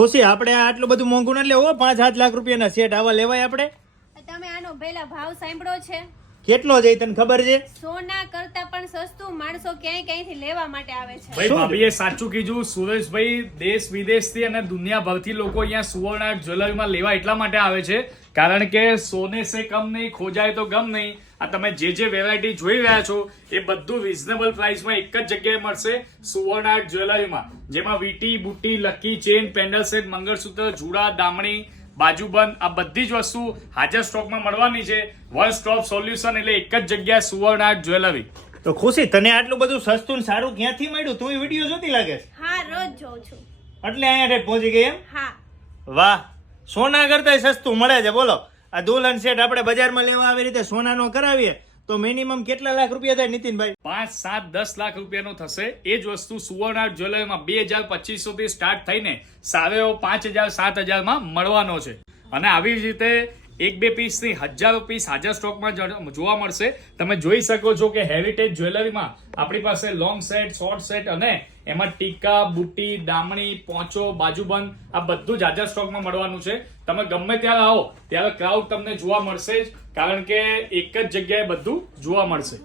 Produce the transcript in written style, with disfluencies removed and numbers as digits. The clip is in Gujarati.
ખુશી આપણે આટલું બધું મોંઘું ન લેવો 5-7 લાખ રૂપિયાના સેટ આવા લેવાય આપણે? તમે આનો પહેલા ભાવ સાંભળ્યો છે? કેટલો છે તને ખબર છે? સોના કરતા પણ સસ્તું માણસો ક્યાંયથી લેવા માટે આવે છે. ભાઈ ભાભીએ સાચું કીધું. સુરેશભાઈ દેશ વિદેશથી અને દુનિયાભરથી લોકો અહીંયા સુવર્ણ આર્ટ જ્વેલરીમાં લેવા એટલા માટે આવે છે કારણ કે સોને સે કમ નહીં, ખોજાય તો ગમ નહીં. આ તમે જે વેરાયટી જોઈ રહ્યા છો એ બધું રિઝનેબલ પ્રાઇસમાં એક જ જગ્યાએ મળશે સુવર્ણ આર્ટ જ્વેલરીમાં, જેમાં વીટી, બુટ્ટી, લકી ચેન, પેન્ડલ સેટ, મંગળસૂત્ર, જુડા, દામણી, બાજુબંધ આ બધી જ વસ્તુ હાજર સ્ટોકમાં મળવાની છે. વન સ્ટોપ સોલ્યુશન એટલે એક જ જગ્યાએ સુવર્ણ આર્ટ જ્વેલરી. તો ખુશી તને આટલું બધું સસ્તું ને સારું ક્યાંથી મળ્યું? તું વિડીયો જોતી લાગે છે. હા, રોજ જોઉં છું. એટલે અહીંયા પહોંચી ગઈ એમ? હા. વાહ, સોના કરતા સસ્તું મળે છે. બોલો, આ દુલ્હન સેટ આપણે બજારમાં લેવા આવી રીતે સોનાનો કરાવીએ તો મિનિમમ કેટલા લાખ રૂપિયા થાય નીતિનભાઈ? 5, 7, 10 લાખ રૂપિયાનો થશે. એ જ વસ્તુ સુવર્ણ આર્ટ જ્વેલરીમાં 2200-2500 થી સ્ટાર્ટ થઈને સારો 5000-7000 માં મળવાનો છે. અને આવી જ રીતે 1-2 પીસ ની હજારો પીસ હાજર સ્ટોકમાં જોવા મળશે. તમે જોઈ શકો છો કે હેરિટેજ જ્વેલરીમાં આપણી પાસે લોંગ સેટ, શોર્ટ સેટ અને એમાં ટીકા, બુટ્ટી, દામણી, પોંચો, બાજુબંધ આ બધું જ હાજર સ્ટોકમાં મળવાનું છે. તમે ગમે ત્યારે આવો ત્યારે ક્રાઉડ તમને જોવા મળશે જ કારણ કે એક જ જગ્યાએ બધું જોવા મળશે.